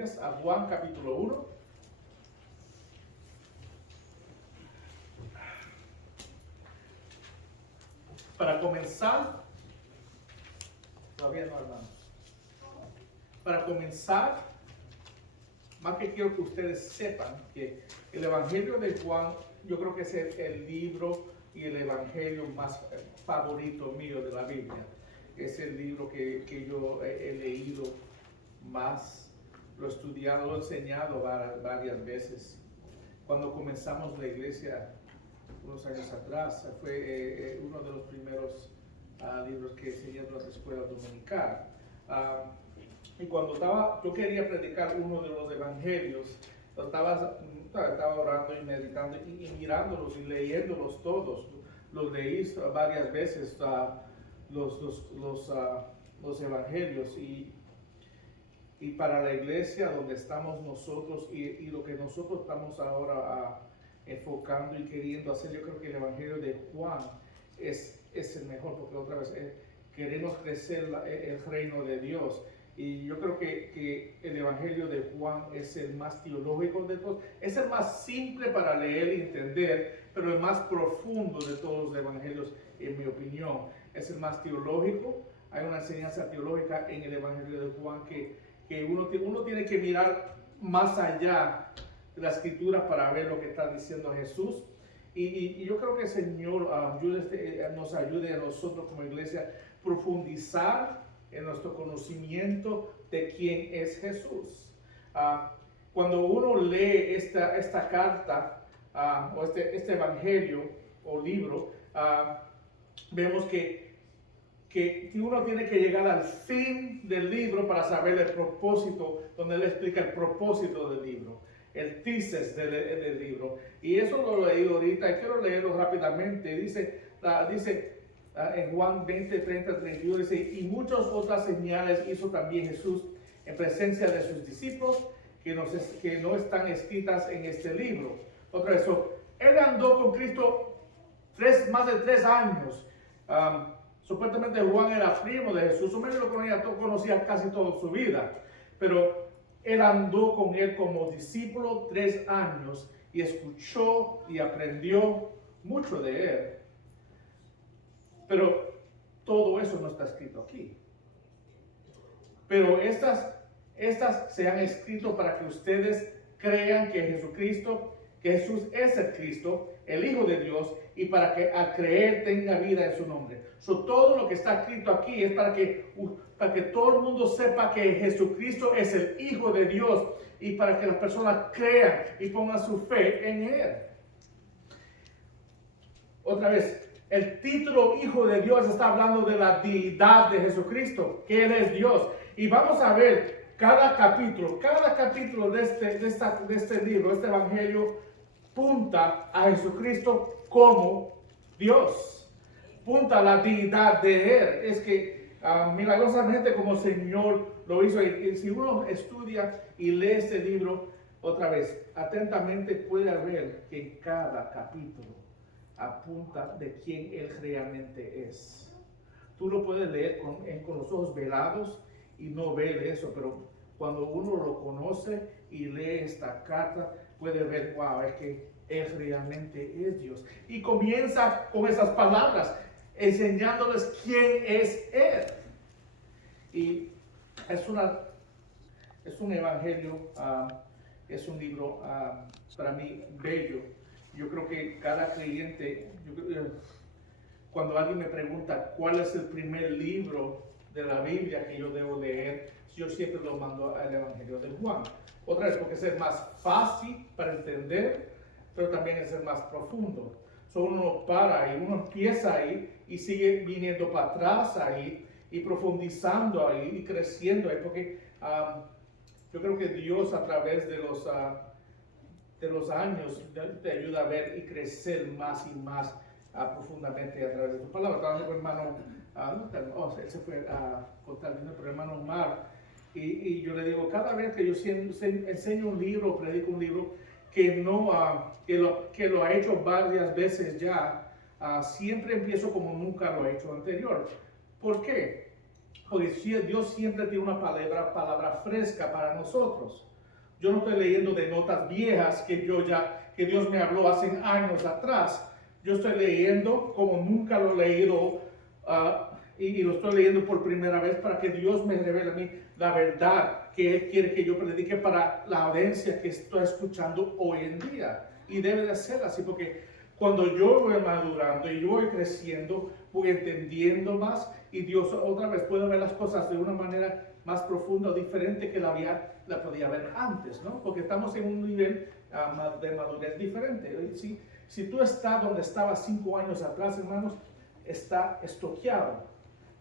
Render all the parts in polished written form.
A Juan capítulo 1. Para comenzar, todavía no, hermanos. Para comenzar, más que quiero que ustedes sepan que el Evangelio de Juan, yo creo que es el libro y el Evangelio más favorito mío de la Biblia. Es el libro que yo he leído más. Lo he estudiado, lo he enseñado varias veces. Cuando comenzamos la iglesia, unos años atrás, fue uno de los primeros libros que enseñé en la escuela dominical. Y cuando yo quería predicar uno de los evangelios, estaba orando y meditando y mirándolos y leyéndolos todos. Los leí varias veces, los evangelios, y para la iglesia donde estamos nosotros y lo que nosotros estamos ahora enfocando y queriendo hacer, yo creo que el Evangelio de Juan es el mejor, porque otra vez queremos crecer el reino de Dios. Y yo creo que el Evangelio de Juan es el más teológico de todos, es el más simple para leer y entender, pero el más profundo de todos los evangelios, en mi opinión. Es el más teológico. Hay una enseñanza teológica en el Evangelio de Juan que uno tiene que mirar más allá de la escritura para ver lo que está diciendo Jesús. Y yo creo que el Señor nos ayude a nosotros como iglesia a profundizar en nuestro conocimiento de quién es Jesús. Cuando uno lee esta carta o este evangelio o libro, vemos que uno tiene que llegar al fin del libro para saber el propósito, donde él explica el propósito del libro, el thesis del libro. Y eso lo he leído ahorita y quiero leerlo rápidamente. Dice en Juan 20, 30, 31, dice: y muchas otras señales hizo también Jesús en presencia de sus discípulos que no están escritas en este libro. Otra vez, él andó con Cristo más de 3 años. Supuestamente Juan era primo de Jesús, o menos lo conocía casi toda su vida, pero él andó con él como discípulo 3 años y escuchó y aprendió mucho de él. Pero todo eso no está escrito aquí. Pero estas se han escrito para que ustedes crean que Jesús es el Cristo, el Hijo de Dios, y para que al creer tenga vida en su nombre. Todo lo que está escrito aquí es para que todo el mundo sepa que Jesucristo es el Hijo de Dios y para que las personas crean y pongan su fe en Él. Otra vez, el título Hijo de Dios está hablando de la deidad de Jesucristo, que Él es Dios. Y vamos a ver cada capítulo de este libro, este evangelio, punta a Jesucristo como Dios, punta a la deidad de Él. Es que milagrosamente como el Señor lo hizo, y si uno estudia y lee este libro otra vez atentamente, puede ver que en cada capítulo apunta de quién Él realmente es. Tú lo puedes leer con los ojos velados y no ver eso, pero cuando uno lo conoce y lee esta carta, puede ver, wow, es que Él realmente es Dios. Y comienza con esas palabras, enseñándoles quién es Él. Y es un evangelio, es un libro para mí bello. Yo creo que cada creyente, cuando alguien me pregunta cuál es el primer libro de la Biblia que yo debo leer, yo siempre lo mando al Evangelio de Juan. Otra vez, porque es el más fácil para entender, pero también es el más profundo. Uno para y uno empieza ahí y sigue viniendo para atrás ahí y profundizando ahí y creciendo ahí, porque yo creo que Dios a través de los años te ayuda a ver y crecer más y más profundamente a través de tu palabra. Estaba con hermano, él se fue a contar dinero, pero hermano Omar, y yo le digo, cada vez que yo enseño un libro, predico un libro, que lo ha hecho varias veces ya, siempre empiezo como nunca lo he hecho anterior. ¿Por qué? Porque Dios siempre tiene una palabra fresca para nosotros. Yo no estoy leyendo de notas viejas que Dios me habló hace años atrás. Yo estoy leyendo como nunca lo he leído y lo estoy leyendo por primera vez para que Dios me revele a mí la verdad que Él quiere que yo predique para la audiencia que estoy escuchando hoy en día. Y debe de ser así, porque cuando yo voy madurando y yo voy creciendo, voy entendiendo más y Dios otra vez puede ver las cosas de una manera más profunda o diferente que la podía ver antes, ¿no? Porque estamos en un nivel de madurez diferente. Si tú estás donde estabas 5 años atrás, hermanos, está estoqueado.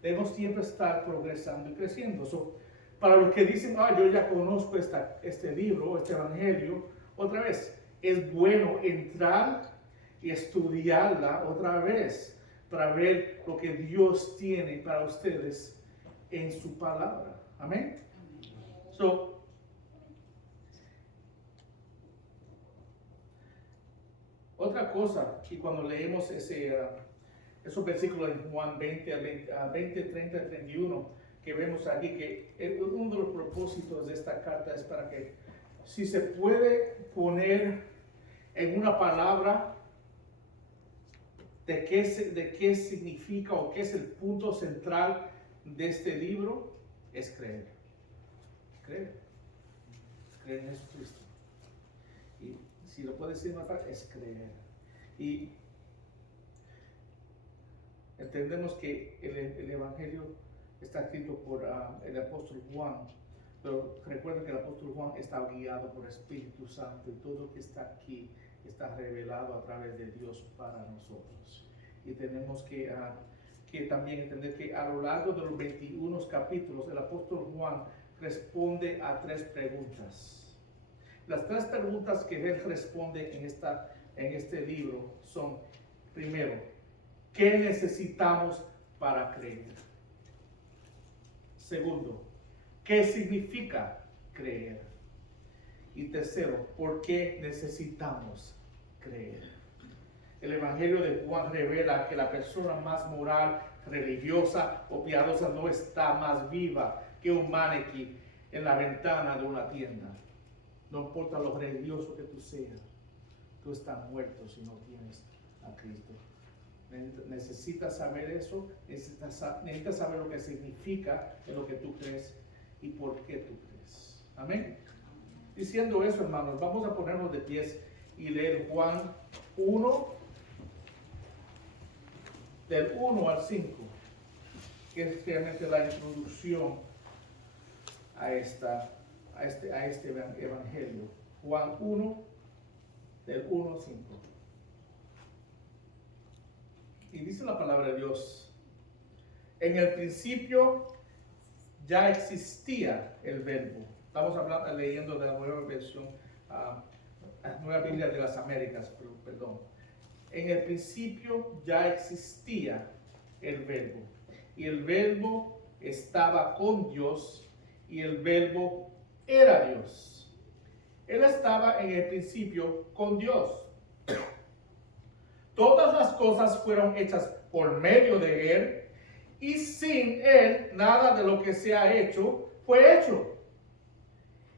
Debemos siempre estar progresando y creciendo. Para los que dicen, yo ya conozco este libro, este evangelio, otra vez, es bueno entrar y estudiarla otra vez para ver lo que Dios tiene para ustedes en su palabra. Amén. Otra cosa, y cuando leemos esos versículos en Juan 20, 30 al 31, que vemos aquí, que uno de los propósitos de esta carta es para que, si se puede poner en una palabra de qué significa o qué es el punto central de este libro, es creer. Creer en Jesucristo. Y si lo puedes decir más fácil, es creer. Y entendemos que el Evangelio está escrito por el apóstol Juan, pero recuerden que el apóstol Juan está guiado por el Espíritu Santo y todo lo que está aquí está revelado a través de Dios para nosotros. Y tenemos que también entender que a lo largo de los 21 capítulos el apóstol Juan responde a 3 preguntas. Las 3 preguntas que él responde en este libro son: primero, ¿qué necesitamos para creer? Segundo, ¿qué significa creer? Y tercero, ¿por qué necesitamos creer? El Evangelio de Juan revela que la persona más moral, religiosa o piadosa no está más viva que un maniquí en la ventana de una tienda. No importa lo religioso que tú seas, tú estás muerto si no tienes a Cristo. Necesitas saber eso, necesitas saber lo que significa en lo que tú crees y por qué tú crees. Amén. Diciendo eso, hermanos, vamos a ponernos de pies y leer Juan 1, del 1 al 5, que es realmente la introducción a este evangelio. Juan 1, del 1 al 5. Y dice la palabra de Dios: en el principio ya existía el verbo. Estamos leyendo de la nueva versión, la nueva Biblia de las Américas, perdón. En el principio ya existía el verbo. Y el verbo estaba con Dios y el verbo era Dios. Él estaba en el principio con Dios. Todas las cosas fueron hechas por medio de Él, y sin Él nada de lo que se ha hecho fue hecho.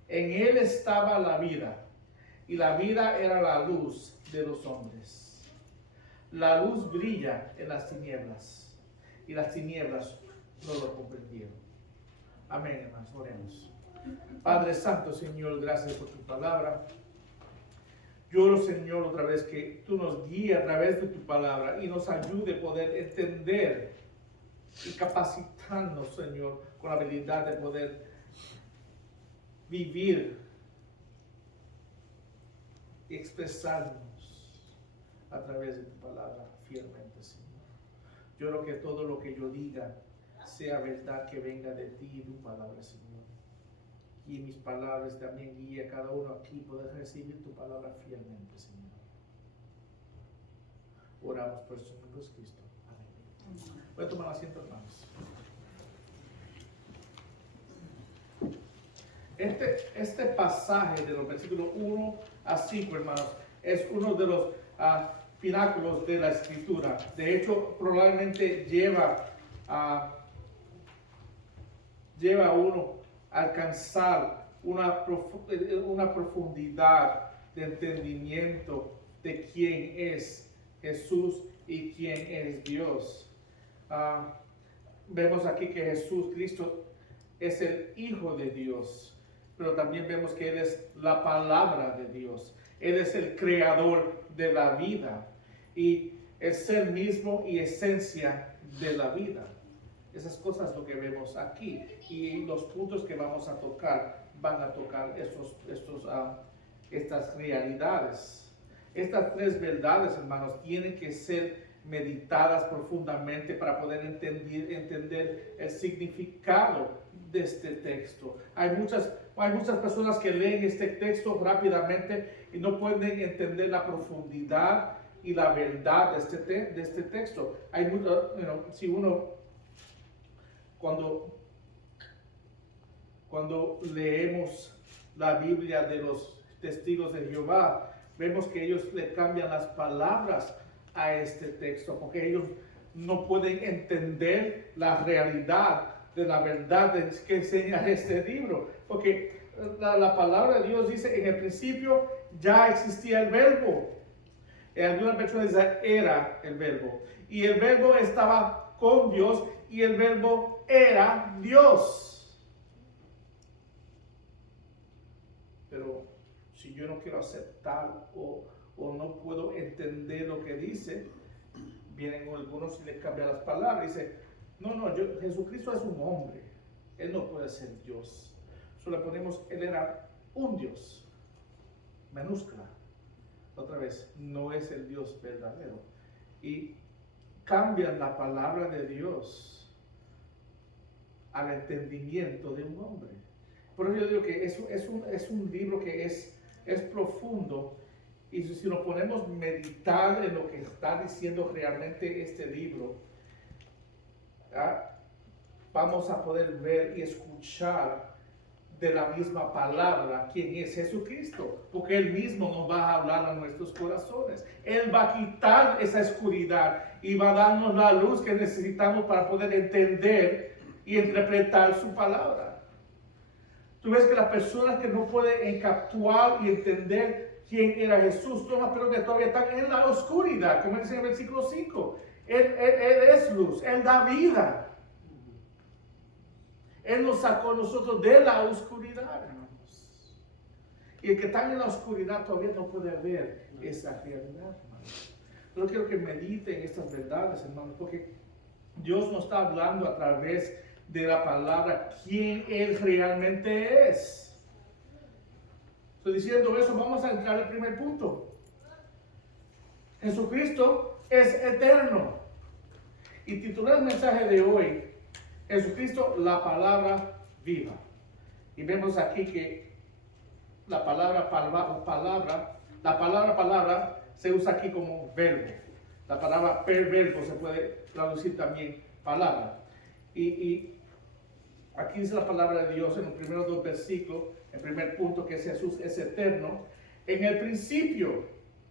En Él estaba la vida, y la vida era la luz de los hombres. La luz brilla en las tinieblas, y las tinieblas no lo comprendieron. Amén, hermanos, oremos. Padre Santo, Señor, gracias por tu palabra. Lloro, Señor, otra vez que tú nos guíes a través de tu palabra y nos ayude a poder entender y capacitarnos, Señor, con la habilidad de poder vivir y expresarnos a través de tu palabra fielmente, Señor. Lloro que todo lo que yo diga sea verdad que venga de ti y tu palabra, Señor. Y mis palabras también guíe a cada uno aquí poder recibir tu palabra fielmente, Señor. Oramos por su nombre, Cristo. Amén. Voy a tomar asiento, hermanos. Este pasaje de los versículos 1 a 5, hermanos, es uno de los pináculos de la Escritura. De hecho, probablemente lleva lleva a uno a alcanzar una profundidad de entendimiento de quién es Jesús y quién es Dios. Vemos aquí que Jesús Cristo es el Hijo de Dios, pero también vemos que Él es la palabra de Dios. Él es el creador de la vida y el ser mismo y esencia de la vida. Esas cosas lo que vemos aquí, y los puntos que vamos a tocar van a tocar estas realidades. Estas tres verdades, hermanos, tienen que ser meditadas profundamente para poder entender el significado de este texto. Hay muchas personas que leen este texto rápidamente y no pueden entender la profundidad y la verdad de este texto. Hay mucho, si uno cuando leemos la Biblia de los testigos de Jehová, vemos que ellos le cambian las palabras a este texto, porque ellos no pueden entender la realidad de la verdad que enseña este libro, porque la palabra de Dios dice: en el principio ya existía el verbo. En algunas versiones dice: era el verbo, y el verbo estaba con Dios, y el verbo era Dios. Pero si yo no quiero aceptar o no puedo entender lo que dice, vienen algunos y le cambian las palabras. Dice: Jesucristo es un hombre, Él no puede ser Dios. Solo le ponemos: Él era un Dios, minúscula. Otra vez, no es el Dios verdadero. Y cambian la palabra de Dios al entendimiento de un hombre. Por eso yo digo que es un libro que es profundo, y si nos ponemos a meditar en lo que está diciendo realmente este libro, vamos a poder ver y escuchar de la misma palabra quién es Jesucristo, porque Él mismo nos va a hablar a nuestros corazones. Él va a quitar esa oscuridad y va a darnos la luz que necesitamos para poder entender y interpretar su palabra. Tú ves que las personas que no pueden encapsular y entender quién era Jesús, son las personas que todavía están en la oscuridad, como dice en el versículo 5. Él es luz, Él da vida. Él nos sacó a nosotros de la oscuridad, hermanos. Y el que está en la oscuridad todavía no puede ver esa realidad, hermanos. Yo quiero que mediten estas verdades, hermanos, porque Dios nos está hablando a través de la palabra quién Él realmente es. Estoy diciendo eso, vamos a entrar al primer punto. Jesucristo es eterno. Y titular el mensaje de hoy: Jesucristo, la palabra viva. Y vemos aquí que la palabra se usa aquí como verbo. La palabra verbo se puede traducir también palabra. Y aquí dice la palabra de Dios en los primeros dos versículos, el primer punto, que Jesús es eterno. En el principio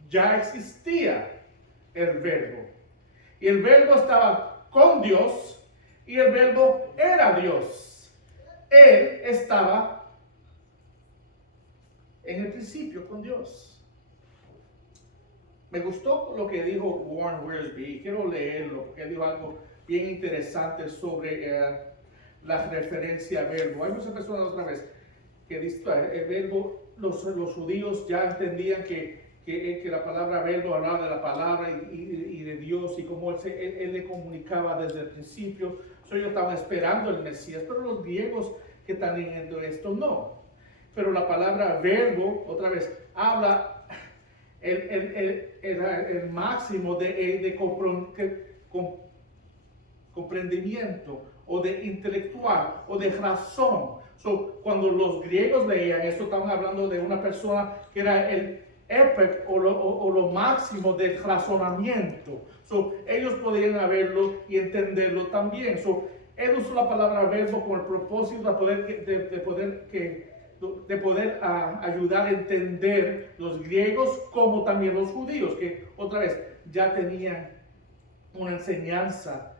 ya existía el verbo. Y el verbo estaba con Dios, y el verbo era Dios. Él estaba en el principio con Dios. Me gustó lo que dijo Warren Wiersbe, y quiero leerlo porque dijo algo bien interesante sobre la referencia al verbo. Hay muchas personas otra vez que dicen el verbo, los judíos ya entendían que la palabra verbo hablaba de la palabra y de Dios, y cómo él le comunicaba desde el principio. Ellos estaban esperando el Mesías, pero los griegos que están leyendo esto no. Pero la palabra verbo, otra vez, habla el máximo de comprendimiento, o de intelectual, o de razón. Cuando los griegos leían esto, estaban hablando de una persona que era el épic o lo máximo del razonamiento. Ellos podían verlo y entenderlo también. Él usó la palabra verbo con el propósito de poder ayudar a entender los griegos como también los judíos, que otra vez ya tenían una enseñanza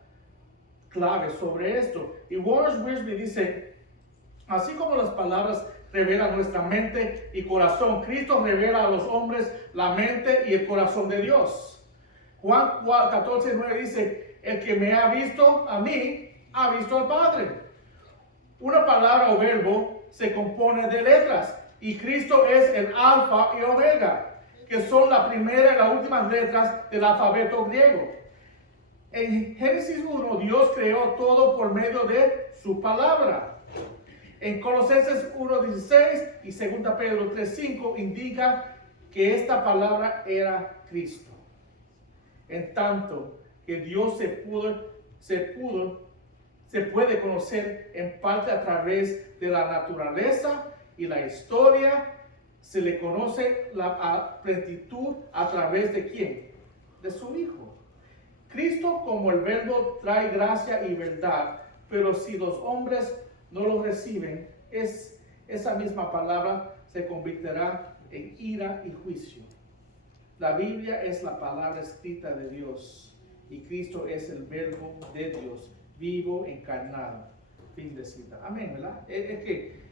clave sobre esto. Y Warren Wiersbe dice Así como las palabras revelan nuestra mente y corazón, Cristo revela a los hombres la mente y el corazón de Dios. Juan 14:9 dice, el que me ha visto a mí, ha visto al Padre. Una palabra o verbo se compone de letras y Cristo es el alfa y omega, que son la primera y las últimas letras del alfabeto griego. En Génesis 1, Dios creó todo por medio de su palabra. En Colosenses 1:16 y 2 Pedro 3:5 indica que esta palabra era Cristo. En tanto que Dios se puede conocer en parte a través de la naturaleza y la historia, se le conoce la plenitud a través de ¿quién? De su Hijo. Cristo como el verbo trae gracia y verdad, pero si los hombres no lo reciben, esa misma palabra se convertirá en ira y juicio. La Biblia es la palabra escrita de Dios y Cristo es el verbo de Dios, vivo, encarnado. Fin de cita. Amén, ¿verdad? Es que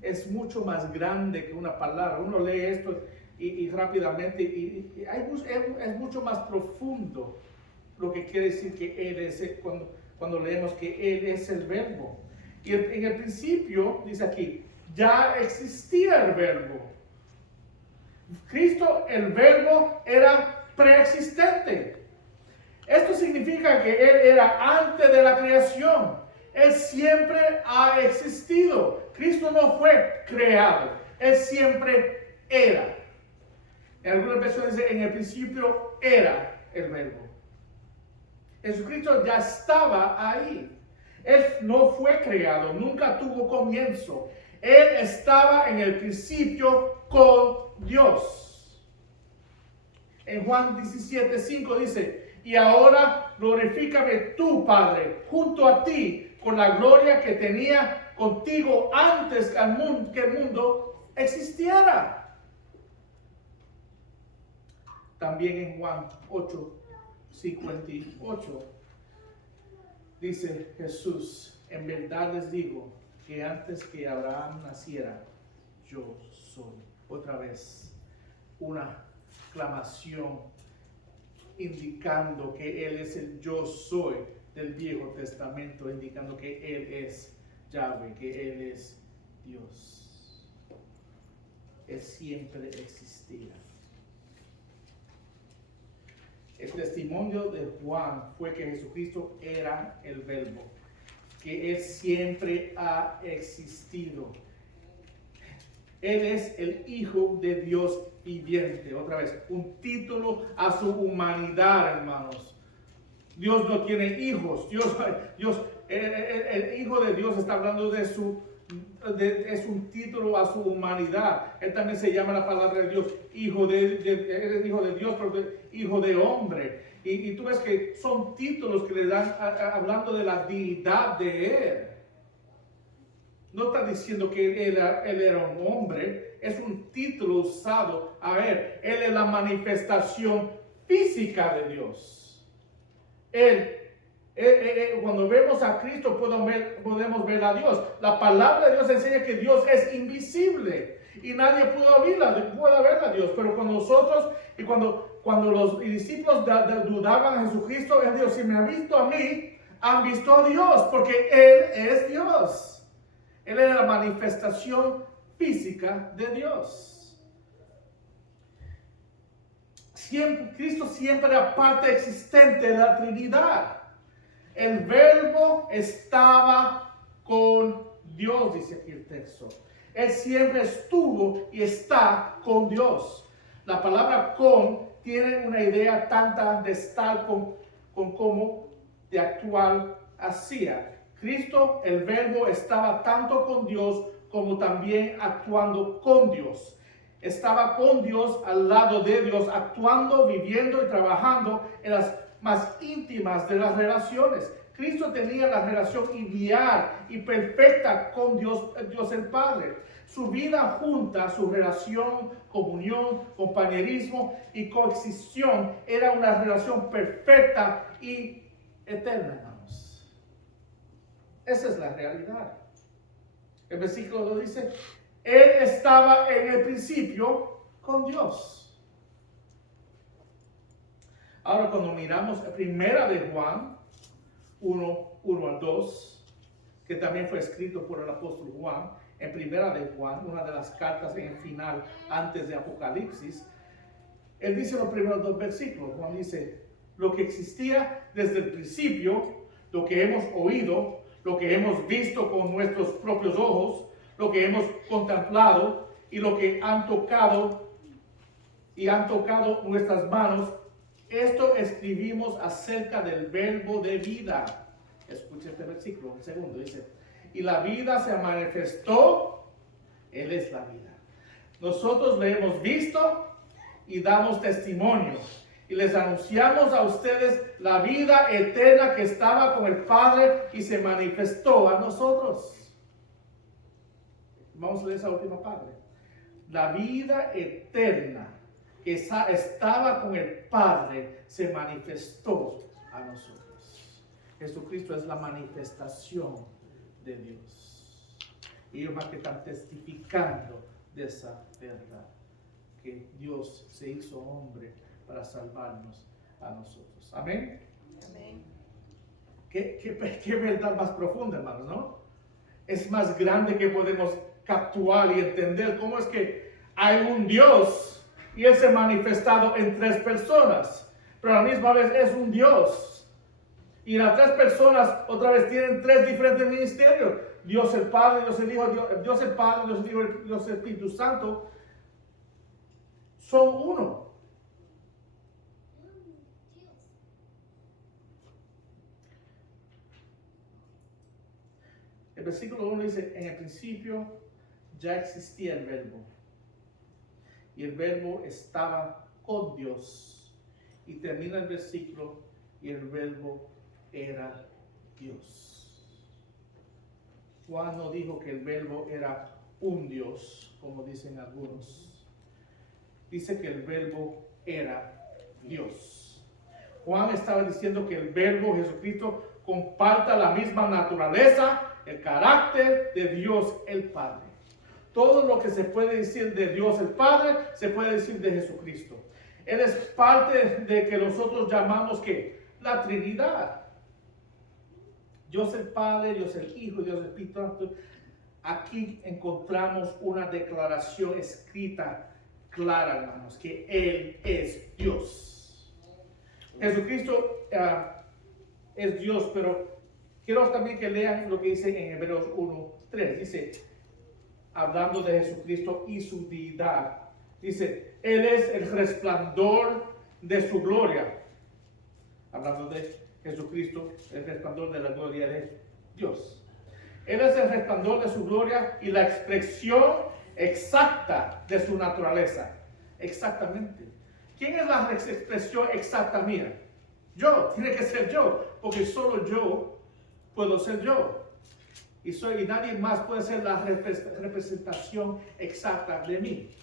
es mucho más grande que una palabra. Uno lee esto y rápidamente es mucho más profundo lo que quiere decir que Él es, cuando leemos que Él es el verbo. Y en el principio, dice aquí, ya existía el verbo. Cristo, el verbo, era preexistente. Esto significa que Él era antes de la creación. Él siempre ha existido. Cristo no fue creado. Él siempre era. En algunas versiones dice, en el principio era el verbo. Jesucristo ya estaba ahí. Él no fue creado, nunca tuvo comienzo. Él estaba en el principio con Dios. En Juan 17:5 dice, y ahora glorifícame tú, Padre, junto a ti, con la gloria que tenía contigo antes que el mundo existiera. También en Juan 8:58 dice Jesús, en verdad les digo que antes que Abraham naciera, yo soy. Otra vez, una clamación indicando que Él es el yo soy del Viejo Testamento, indicando que Él es Yahweh, que Él es Dios. Él siempre existía. El testimonio de Juan fue que Jesucristo era el verbo, que Él siempre ha existido. Él es el Hijo de Dios viviente. Otra vez, un título a su humanidad, hermanos. Dios no tiene hijos. El Hijo de Dios está hablando es un título a su humanidad. Él también se llama la palabra de Dios Hijo de Hijo de Dios, pero Hijo de hombre. Y tú ves que son títulos que le dan hablando de la deidad de Él. No está diciendo que él era un hombre, es un título usado. A ver, Él es la manifestación física de Dios. Cuando vemos a Cristo podemos ver a Dios. La palabra de Dios enseña que Dios es invisible y nadie puede ver a Dios. Pero cuando nosotros y cuando los discípulos dudaban a Jesucristo, Él dijo, si me han visto a mí, han visto a Dios, porque Él es Dios. Él es la manifestación física de Dios. Cristo siempre era parte existente de la Trinidad. El verbo estaba con Dios, dice aquí el texto. Él siempre estuvo y está con Dios. La palabra con tiene una idea tanta de estar con como de actuar hacía. Cristo, el verbo, estaba tanto con Dios como también actuando con Dios. Estaba con Dios, al lado de Dios, actuando, viviendo y trabajando en las más íntimas de las relaciones. Cristo tenía la relación ideal y perfecta con Dios el Padre. Su vida junta, su relación, comunión, compañerismo y coexistión era una relación perfecta y eterna. Esa es la realidad. El versículo 2 dice, Él estaba en el principio con Dios. Ahora cuando miramos la primera de Juan 1 al 2, que también fue escrito por el apóstol Juan, en primera de Juan, una de las cartas en el final antes de Apocalipsis, él dice los primeros 2 versículos. Juan dice, lo que existía desde el principio, lo que hemos oído, lo que hemos visto con nuestros propios ojos, lo que hemos contemplado y lo que han tocado nuestras manos, esto escribimos acerca del verbo de vida. Escucha este versículo, un segundo, dice, y la vida se manifestó, Él es la vida. Nosotros le hemos visto y damos testimonio, y les anunciamos a ustedes la vida eterna que estaba con el Padre y se manifestó a nosotros. Vamos a leer esa última parte. La vida eterna que estaba con el Padre se manifestó a nosotros. Jesucristo es la manifestación de Dios. Y ellos más que están testificando de esa verdad, que Dios se hizo hombre para salvarnos a nosotros. Amén. Amén. ¿Qué verdad más profunda, hermanos, ¿no? Es más grande que podemos capturar y entender cómo es que hay un Dios y Él se ha manifestado en 3 personas, pero a la misma vez es un Dios. Y las 3 personas otra vez tienen 3 diferentes ministerios. Dios el Padre, Dios el Hijo, Dios el Padre, Dios el Hijo, Dios el Espíritu Santo. Son uno. El versículo 1 dice, en el principio ya existía el verbo. Y el verbo estaba con Dios. Y termina el versículo, y el verbo era Dios. Juan no dijo que el verbo era un Dios, como dicen algunos. Dice que el verbo era Dios. Juan estaba diciendo que el verbo Jesucristo comparta la misma naturaleza, el carácter de Dios el Padre. Todo lo que se puede decir de Dios el Padre, se puede decir de Jesucristo. Él es parte de que nosotros llamamos que la Trinidad. Dios el Padre, Dios el Hijo, Dios el Espíritu Santo. Aquí encontramos una declaración escrita clara, hermanos, que Él es Dios. Jesucristo es Dios, pero quiero también que lean lo que dice en Hebreos 1:3. Dice, hablando de Jesucristo y su deidad, dice, Él es el resplandor de su gloria. Hablando de Jesucristo, el resplandor de la gloria de Dios. Él es el resplandor de su gloria y la expresión exacta de su naturaleza. Exactamente. ¿Quién es la expresión exacta mía? Yo, tiene que ser yo, porque solo yo puedo ser yo. Y nadie más puede ser la representación exacta de mí.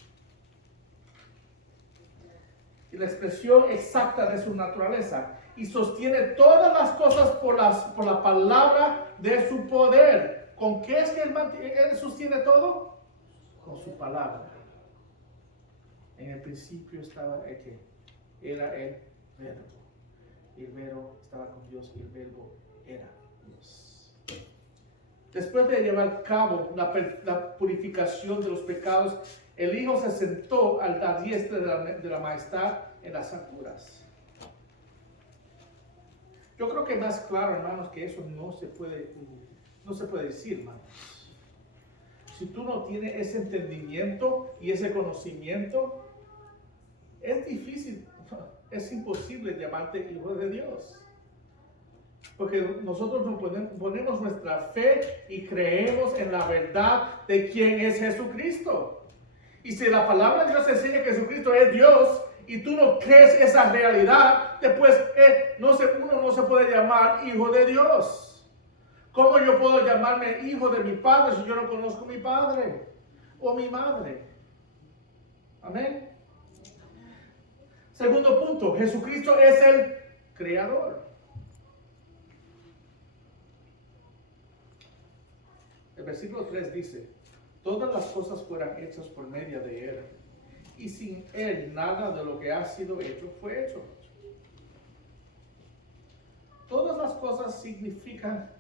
Y la expresión exacta de su naturaleza. Y sostiene todas las cosas por la palabra de su poder. ¿Con qué es que él sostiene todo? Con su palabra. En el principio estaba el que era el verbo. Y el verbo estaba con Dios y el verbo era Dios. Después de llevar a cabo la purificación de los pecados, el Hijo se sentó a la diestra de la majestad en las alturas. Yo creo que más claro, hermanos, que eso no se puede decir, hermanos. Si tú no tienes ese entendimiento y ese conocimiento, es difícil, es imposible llamarte hijo de Dios. Porque nosotros nos ponemos nuestra fe y creemos en la verdad de quién es Jesucristo. Y si la palabra de Dios enseña que Jesucristo es Dios y tú no crees esa realidad, después uno no se puede llamar hijo de Dios. ¿Cómo yo puedo llamarme hijo de mi padre si yo no conozco a mi padre o mi madre? Amén. Segundo punto, Jesucristo es el creador. El versículo 3 dice, todas las cosas fueron hechas por medio de Él, y sin Él nada de lo que ha sido hecho fue hecho. Todas las cosas significan,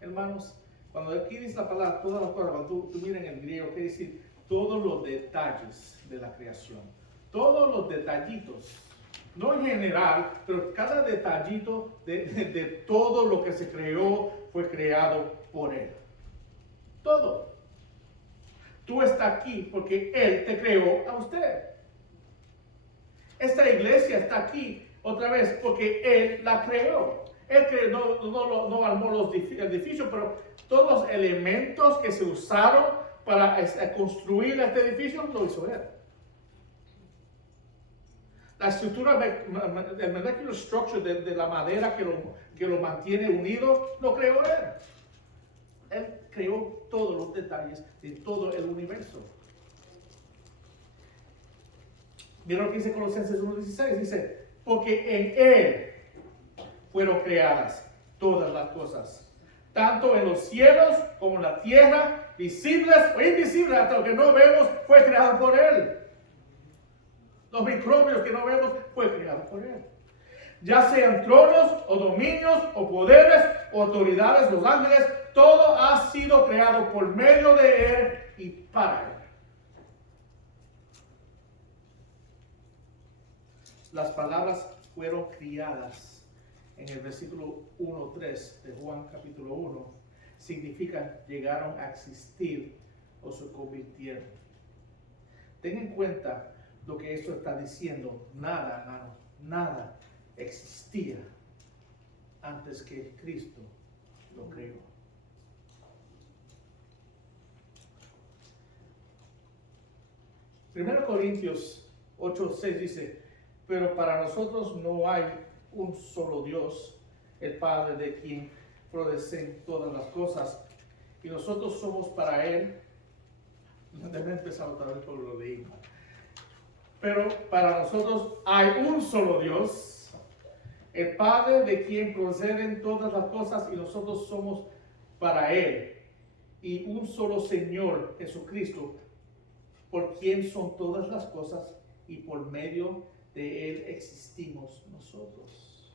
hermanos, cuando aquí dice la palabra todas las cosas, cuando tú miras en el griego, quiere decir todos los detalles de la creación, todos los detallitos, no en general, pero cada detallito de todo lo que se creó fue creado por Él. Todo. Tú estás aquí porque Él te creó a usted. Esta iglesia está aquí otra vez porque Él la creó. Él no armó el edificio, pero todos los elementos que se usaron para construir este edificio lo hizo Él. La estructura, el molecular structure de la madera que lo mantiene unido, lo creó Él. Él creó todos los detalles de todo el universo. Mira lo que dice Colosenses 1:16, dice, porque en Él fueron creadas todas las cosas, tanto en los cielos como en la tierra, visibles o invisibles, hasta lo que no vemos fue creado por Él. Los microbios que no vemos fue creado por Él. Ya sean tronos o dominios o poderes o autoridades, los ángeles, todo ha sido creado por medio de Él y para Él. Las palabras fueron criadas en el versículo 1:3 de Juan capítulo 1 significan llegaron a existir o se convirtieron. Ten en cuenta lo que esto está diciendo. Nada, hermano, nada existía antes que Cristo lo creó. Primero Corintios 8:6 dice, pero para nosotros no hay un solo Dios, el Padre de quien proceden todas las cosas, y nosotros somos para Él. Déjame empezar otra vez por lo de Ima. Pero para nosotros hay un solo Dios, el Padre de quien proceden todas las cosas, y nosotros somos para Él, y un solo Señor, Jesucristo, por quien son todas las cosas, y por medio de Él existimos nosotros.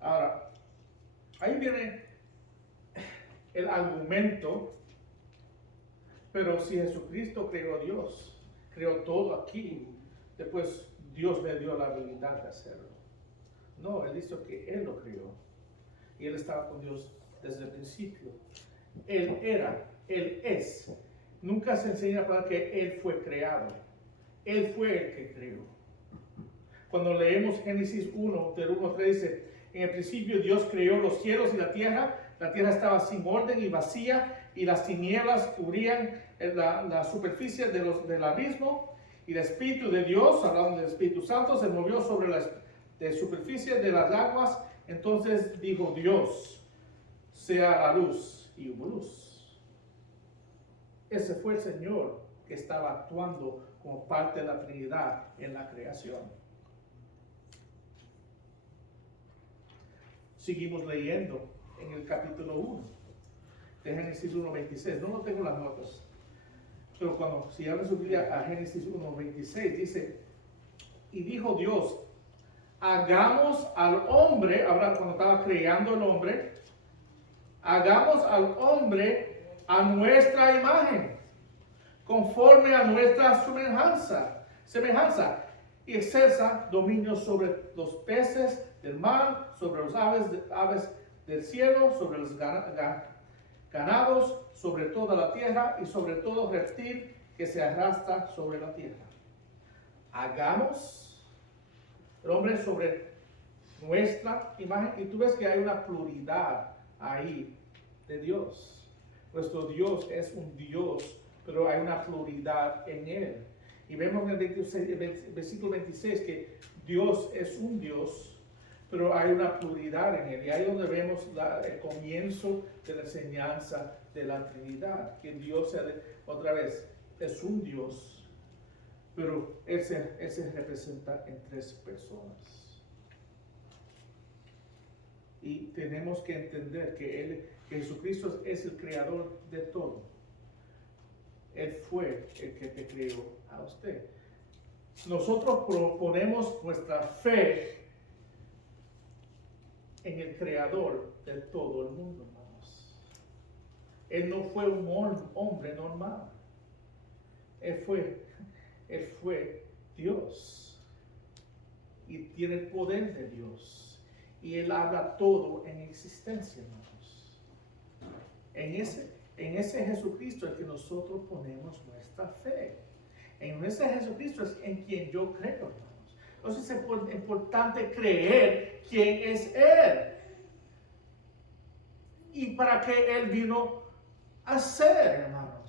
Ahora, ahí viene el argumento, pero si Jesucristo creó a Dios, creó todo aquí, después Dios le dio la habilidad de hacerlo. No, Él dice que Él lo creó. Y Él estaba con Dios desde el principio. Él era, Él es. Nunca se enseña para que Él fue creado. Él fue el que creó. Cuando leemos Génesis 1, del 1 al 3, dice, en el principio Dios creó los cielos y la tierra estaba sin orden y vacía, y las tinieblas cubrían la superficie del abismo, y el Espíritu de Dios, hablando del Espíritu Santo, se movió sobre la superficie de las aguas. Entonces dijo Dios, sea la luz, y hubo luz. Ese fue el Señor que estaba actuando como parte de la Trinidad en la creación. Seguimos leyendo en el capítulo 1 de Génesis 1:26. No tengo las notas, pero si abren su Biblia a Génesis 1:26, dice, y dijo Dios, hagamos al hombre, ahora cuando estaba creando el hombre, hagamos al hombre a nuestra imagen, conforme a nuestra semejanza, y ejerza dominio sobre los peces del mar, sobre las aves del cielo, sobre los ganados, sobre toda la tierra y sobre todo reptil que se arrastra sobre la tierra. Hagamos el hombre sobre nuestra imagen, y tú ves que hay una pluralidad ahí de Dios. Nuestro Dios es un Dios, pero hay una pluralidad en Él. Y vemos en el versículo 26 que Dios es un Dios, pero hay una pluralidad en Él. Y ahí es donde vemos el comienzo de la enseñanza de la Trinidad. Que Dios, otra vez, es un Dios, pero Él se representa en tres personas. Y tenemos que entender que Jesucristo es el creador de todo. Él fue el que te creó a usted. Nosotros ponemos nuestra fe en el creador de todo el mundo, hermanos. Él no fue un hombre normal. Él fue Dios. Y tiene el poder de Dios. Y Él habla todo en existencia, hermanos. En ese Jesucristo es que nosotros ponemos nuestra fe. En ese Jesucristo es en quien yo creo, hermanos. Entonces es importante creer quién es Él. Y para qué Él vino a ser, hermanos.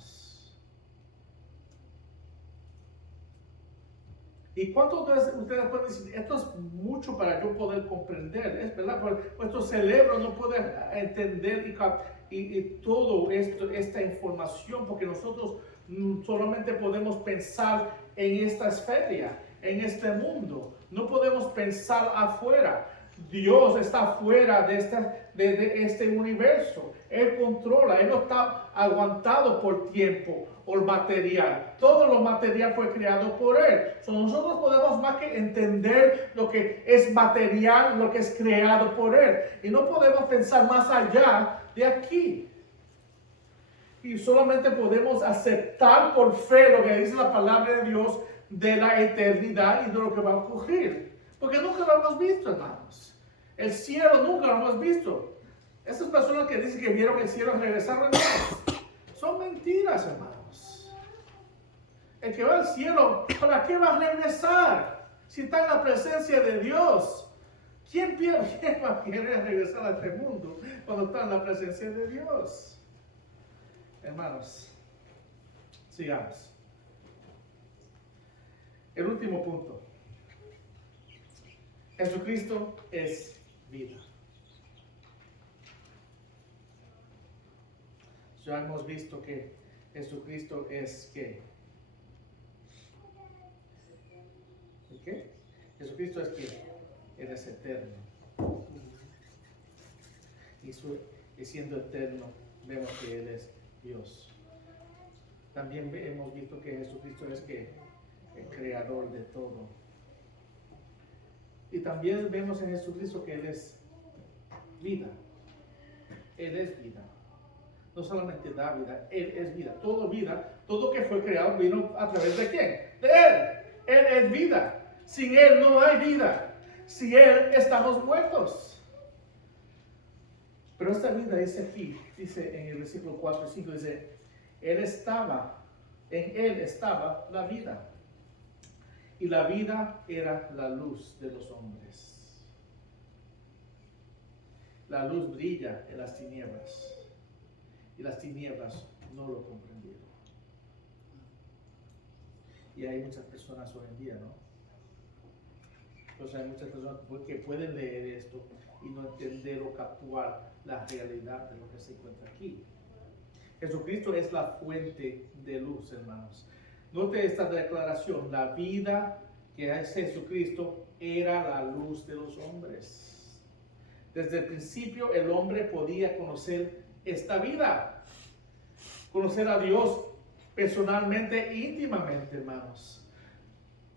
¿Y cuántos de ustedes pueden decir, esto es mucho para yo poder comprender? Es verdad, nuestro cerebro no puede entender y todo esta información, porque nosotros solamente podemos pensar en esta esfera, en este mundo. No podemos pensar afuera. Dios está fuera de este universo. Él controla, Él no está aguantado por tiempo o material. Todo lo material fue creado por Él. Nosotros podemos más que entender lo que es material, lo que es creado por Él. Y no podemos pensar más allá de aquí. Y solamente podemos aceptar por fe lo que dice la palabra de Dios de la eternidad y de lo que va a ocurrir. Porque nunca lo hemos visto, hermanos. El cielo nunca lo hemos visto. Esas personas que dicen que vieron el cielo regresar, hermanos, son mentiras, hermanos. El que va al cielo, ¿para qué va a regresar? Si está en la presencia de Dios. ¿Quién va a querer regresar a este mundo cuando está en la presencia de Dios? Hermanos, sigamos. El último punto. Jesucristo es vida. Ya hemos visto que Jesucristo es ¿qué? ¿Qué? Jesucristo es ¿qué? Él es eterno. Y siendo eterno, vemos que Él es Dios. También hemos visto que Jesucristo es ¿qué? El creador de todo. Y también vemos en Jesucristo que Él es vida. Él es vida. No solamente da vida, Él es vida. Todo que fue creado vino a través de ¿quién? De Él. Él es vida. Sin Él no hay vida. Sin Él estamos muertos. Pero esta vida dice aquí, dice en el versículo 4 y 5, dice, en Él estaba la vida. Y la vida era la luz de los hombres. La luz brilla en las tinieblas. Y las tinieblas no lo comprendieron. Y hay muchas personas hoy en día, ¿no? Entonces hay muchas personas que pueden leer esto y no entender o capturar la realidad de lo que se encuentra aquí. Jesucristo es la fuente de luz, hermanos. Note esta declaración, la vida que es Jesucristo era la luz de los hombres. Desde el principio el hombre podía conocer esta vida, conocer a Dios personalmente e íntimamente, hermanos.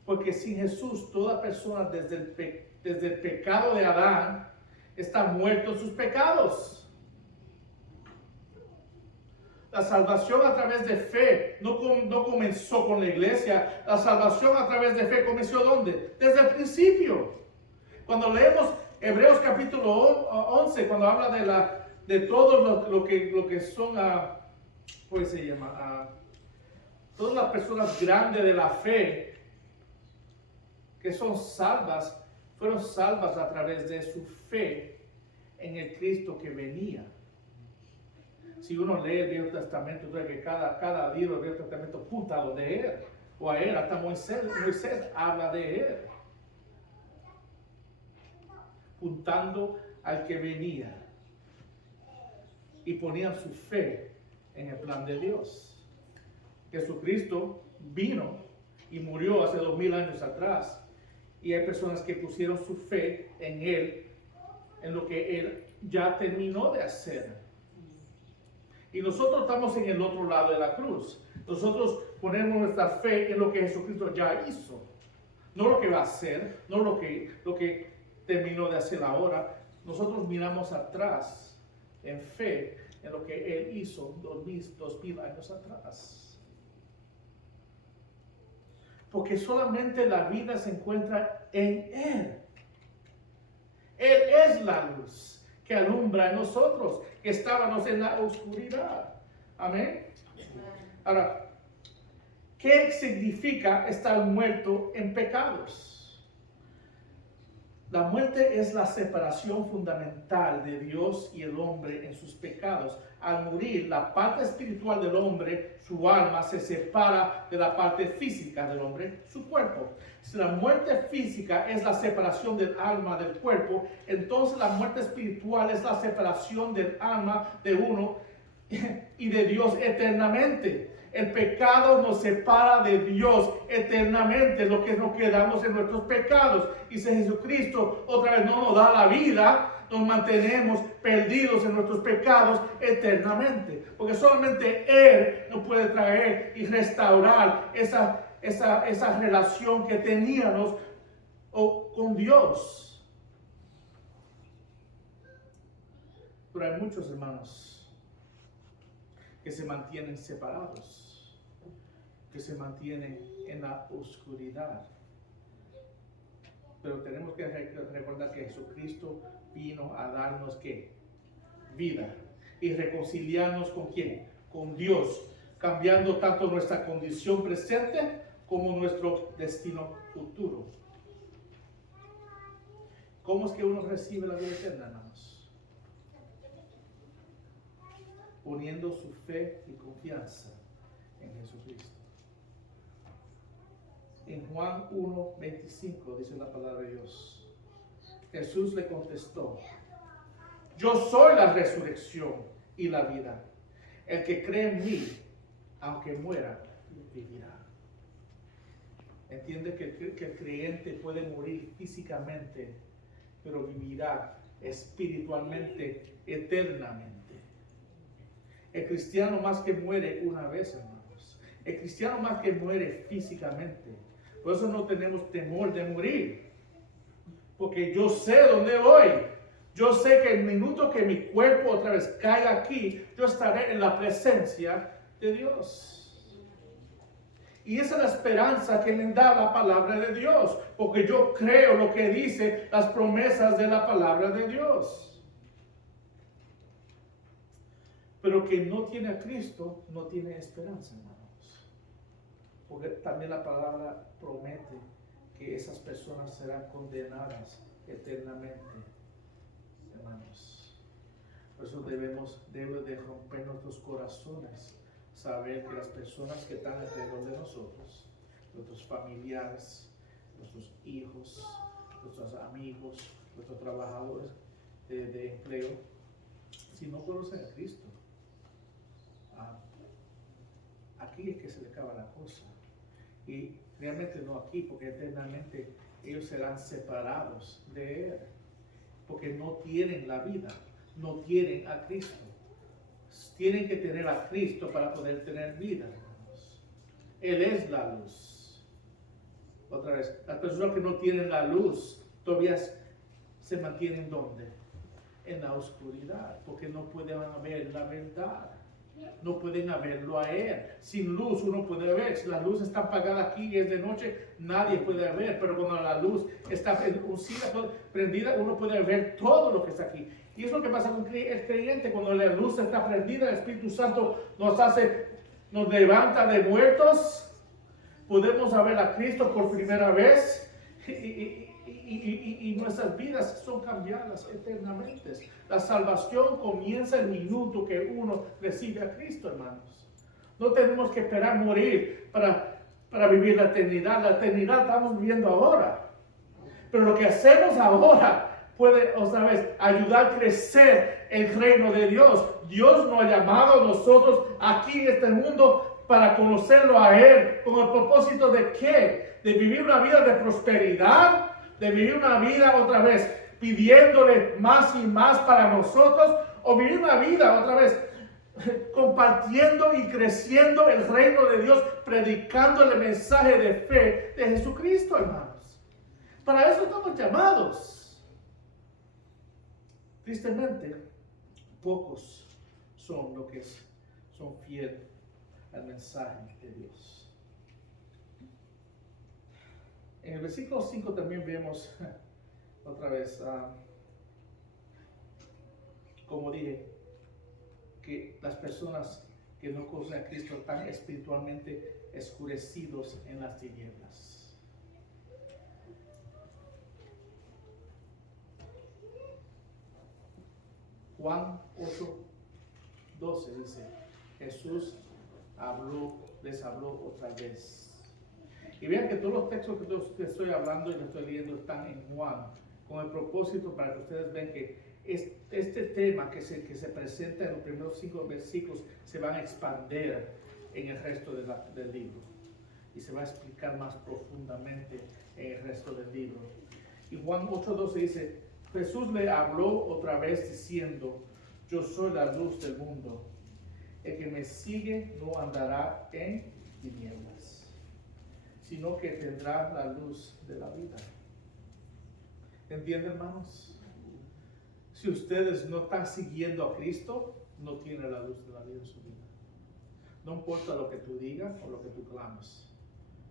Porque sin Jesús, toda persona desde el pecado de Adán está muerto en sus pecados. La salvación a través de fe no comenzó con la iglesia. La salvación a través de fe comenzó ¿dónde? Desde el principio. Cuando leemos Hebreos capítulo 11, cuando habla de todo lo que son, ¿cómo se llama? Todas las personas grandes de la fe que son salvas, fueron salvas a través de su fe en el Cristo que venía. Si uno lee el Viejo Testamento, entonces que cada libro del Viejo Testamento apunta a lo de Él, o a Él, hasta Moisés habla de Él, apuntando al que venía, y ponían su fe en el plan de Dios. Jesucristo vino y murió hace 2000 años atrás, y hay personas que pusieron su fe en Él, en lo que Él ya terminó de hacer. Y nosotros estamos en el otro lado de la cruz. Nosotros ponemos nuestra fe en lo que Jesucristo ya hizo. No lo que va a hacer, no lo que terminó de hacer ahora. Nosotros miramos atrás en fe en lo que Él hizo 2000 años atrás. Porque solamente la vida se encuentra en Él. Él es la luz que alumbra en nosotros, que estábamos en la oscuridad. Amén. Ahora, ¿qué significa estar muerto en pecados? La muerte es la separación fundamental de Dios y el hombre en sus pecados. Al morir, la parte espiritual del hombre, su alma, se separa de la parte física del hombre, su cuerpo. Si la muerte física es la separación del alma del cuerpo, entonces la muerte espiritual es la separación del alma de uno y de Dios eternamente. El pecado nos separa de Dios eternamente, lo que nos quedamos en nuestros pecados. Y si Jesucristo otra vez no nos da la vida, nos mantenemos perdidos en nuestros pecados eternamente. Porque solamente Él nos puede traer y restaurar esa relación que teníamos con Dios. Pero hay muchos hermanos que se mantienen separados, que se mantienen en la oscuridad. Pero tenemos que recordar que Jesucristo vino a darnos ¿qué? Vida. Y reconciliarnos ¿con quién? Con Dios, cambiando tanto nuestra condición presente como nuestro destino futuro. ¿Cómo es que uno recibe la vida eterna, hermanos? Poniendo su fe y confianza en Jesucristo. En Juan 1:25 dice la palabra de Dios. Jesús le contestó: yo soy la resurrección y la vida. El que cree en mí, aunque muera, vivirá. Entiende que el creyente puede morir físicamente, pero vivirá espiritualmente, eternamente. El cristiano más que muere una vez, hermanos. El cristiano más que muere físicamente. Por eso no tenemos temor de morir. Porque yo sé dónde voy. Yo sé que el minuto que mi cuerpo otra vez caiga aquí, yo estaré en la presencia de Dios. Y esa es la esperanza que me da la palabra de Dios. Porque yo creo lo que dice las promesas de la palabra de Dios. Pero que no tiene a Cristo, no tiene esperanza, hermanos. Porque también la palabra promete que esas personas serán condenadas eternamente, hermanos. Por eso debe de romper nuestros corazones, saber que las personas que están alrededor de nosotros, nuestros familiares, nuestros hijos, nuestros amigos, nuestros trabajadores de empleo, si no conocen a Cristo, aquí es que se le acaba la cosa. Y realmente no aquí, porque eternamente ellos serán separados de Él, porque no tienen la vida, no tienen a Cristo. Tienen que tener a Cristo para poder tener vida, hermanos. Él es la luz. Otra vez, las personas que no tienen la luz todavía se mantienen ¿dónde? En la oscuridad, porque no pueden ver la verdad. No pueden verlo a Él. Sin luz uno puede ver. Si la luz está apagada aquí y es de noche, nadie puede ver. Pero cuando la luz está prendida, uno puede ver todo lo que está aquí. Y es lo que pasa con el creyente. Cuando la luz está prendida, el Espíritu Santo nos levanta de muertos. Podemos ver a Cristo por primera vez. Y nuestras vidas son cambiadas eternamente. La salvación comienza el minuto que uno recibe a Cristo, hermanos. No tenemos que esperar morir para vivir la eternidad. La eternidad estamos viviendo ahora. Pero lo que hacemos ahora puede otra vez ayudar a crecer el reino de Dios. Dios nos ha llamado a nosotros aquí en este mundo para conocerlo a Él. ¿Con el propósito de qué? De vivir una vida de prosperidad. De vivir una vida otra vez pidiéndole más y más para nosotros, o vivir una vida otra vez compartiendo y creciendo el reino de Dios, predicando el mensaje de fe de Jesucristo, hermanos. Para eso estamos llamados. Tristemente, pocos son los que son fieles al mensaje de Dios. En el versículo 5 también vemos otra vez, como dije, que las personas que no conocen a Cristo están espiritualmente oscurecidos en las tinieblas. Juan 8:12 dice, Jesús les habló otra vez. Y vean que todos los textos que estoy hablando y que estoy leyendo están en Juan, con el propósito para que ustedes vean que este tema que se presenta en los primeros 5 versículos se van a expandir en el resto del libro. Y se va a explicar más profundamente en el resto del libro. Y Juan 8:12 dice, Jesús le habló otra vez diciendo, yo soy la luz del mundo. El que me sigue no andará en tinieblas, sino que tendrá la luz de la vida. ¿Entienden, hermanos? Si ustedes no están siguiendo a Cristo, no tienen la luz de la vida en su vida. No importa lo que tú digas o lo que tú clames.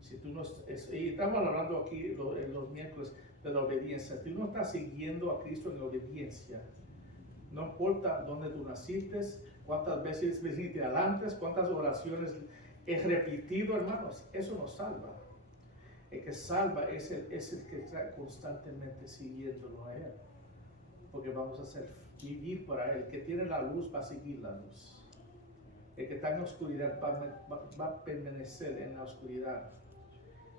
Si tú no, y estamos hablando aquí en los miércoles de la obediencia. Si tú no estás siguiendo a Cristo en la obediencia, no importa dónde tú naciste, cuántas veces viniste adelante, cuántas oraciones he repetido, hermanos, eso no salva. El que salva es el que está constantemente siguiéndolo a Él. Porque vamos a vivir para Él. El que tiene la luz va a seguir la luz. El que está en la oscuridad va a permanecer en la oscuridad.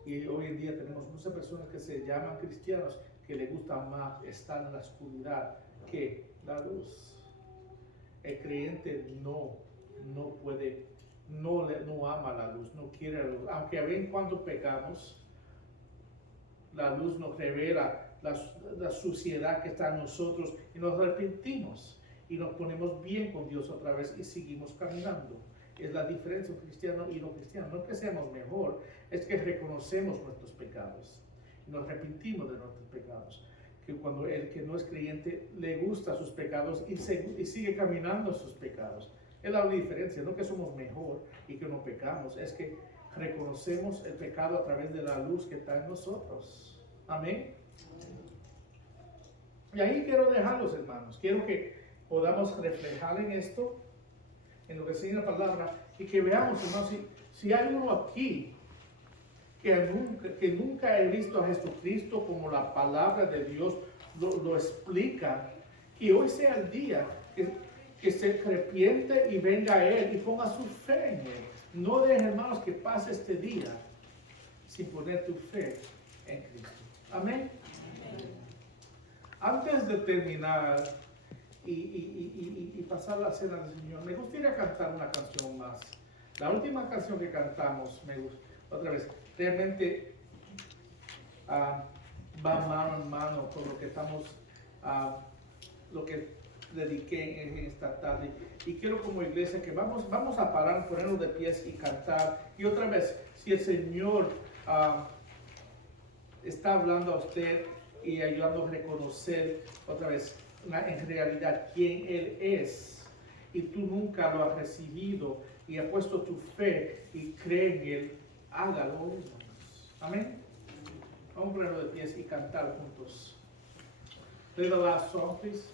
Y hoy en día tenemos muchas personas que se llaman cristianos que les gusta más estar en la oscuridad que la luz. El creyente no puede, no ama la luz, no quiere la luz. Aunque a veces cuando pecamos, la luz nos revela la suciedad que está en nosotros y nos arrepentimos y nos ponemos bien con Dios otra vez y seguimos caminando. Es la diferencia entre cristiano y no cristiano. No es que seamos mejor, es que reconocemos nuestros pecados y nos arrepentimos de nuestros pecados. Que cuando el que no es creyente le gusta sus pecados y sigue caminando sus pecados. Es la diferencia, no que somos mejor y que no pecamos, es que reconocemos el pecado a través de la luz que está en nosotros. Amén. Y ahí quiero dejarlos, hermanos. Quiero que podamos reflejar en esto, en lo que sigue la palabra, y que veamos, hermanos, si hay uno aquí que nunca he visto a Jesucristo como la palabra de Dios lo explica, que hoy sea el día que se arrepiente y venga a Él y ponga su fe en Él. No dejes, hermanos, que pase este día sin poner tu fe en Cristo. Amén. Antes de terminar y pasar la cena del Señor, me gustaría cantar una canción más. La última canción que cantamos, otra vez, realmente va mano en mano con lo que estamos, lo que dediqué en esta tarde. Y quiero como iglesia que vamos a parar, ponernos de pies y cantar. Y otra vez, si el Señor está hablando a usted y ayudando a reconocer otra vez en realidad quién Él es, y tú nunca lo has recibido y has puesto tu fe y cree en Él, hágalo, hermanos. Amén. Vamos a ponernos de pies y cantar juntos. Play the last song, please.